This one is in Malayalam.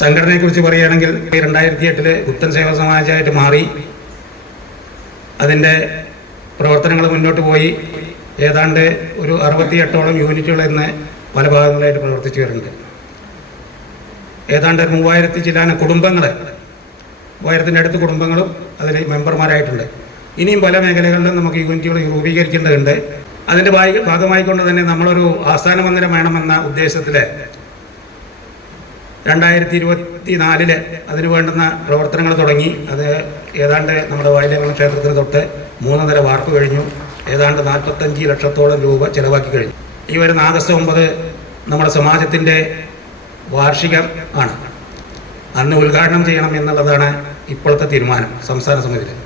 സംഘടനയെക്കുറിച്ച് പറയുകയാണെങ്കിൽ 2008 പുത്തൻ സേവാ സമാജമായിട്ട് മാറി അതിൻ്റെ പ്രവർത്തനങ്ങൾ മുന്നോട്ട് പോയി. ഏതാണ്ട് ഒരു 68ഓളം യൂണിറ്റുകൾ ഇന്ന് പല ഭാഗങ്ങളായിട്ട് പ്രവർത്തിച്ചു വരുന്നുണ്ട്. ഏതാണ്ട് 3000 ചില്ലാന കുടുംബങ്ങൾ, 3000-ൻ്റെ അടുത്ത് കുടുംബങ്ങളും അതിൽ മെമ്പർമാരായിട്ടുണ്ട്. ഇനിയും പല മേഖലകളിലും നമുക്ക് യൂണിറ്റുകൾ രൂപീകരിക്കേണ്ടതുണ്ട്. അതിൻ്റെ ഭാഗമായിക്കൊണ്ട് തന്നെ നമ്മളൊരു ആസ്ഥാന മന്ദിരം വേണമെന്ന ഉദ്ദേശത്തിൽ 2024 അതിന് വേണ്ടുന്ന പ്രവർത്തനങ്ങൾ തുടങ്ങി. അത് ഏതാണ്ട് നമ്മുടെ വായിലങ്ങളം ക്ഷേത്രത്തിന് തൊട്ട് 3 നില വാർപ്പ് കഴിഞ്ഞു. ഏതാണ്ട് 45 ലക്ഷത്തോളം രൂപ ചിലവാക്കി കഴിഞ്ഞു. ഈ വരുന്ന ആഗസ്റ്റ് 9 നമ്മുടെ സമാജത്തിൻ്റെ വാർഷികം ആണ്. അന്ന് ഉദ്ഘാടനം ചെയ്യണം എന്നുള്ളതാണ് ഇപ്പോഴത്തെ തീരുമാനം സംസ്ഥാന സമിതിയിൽ.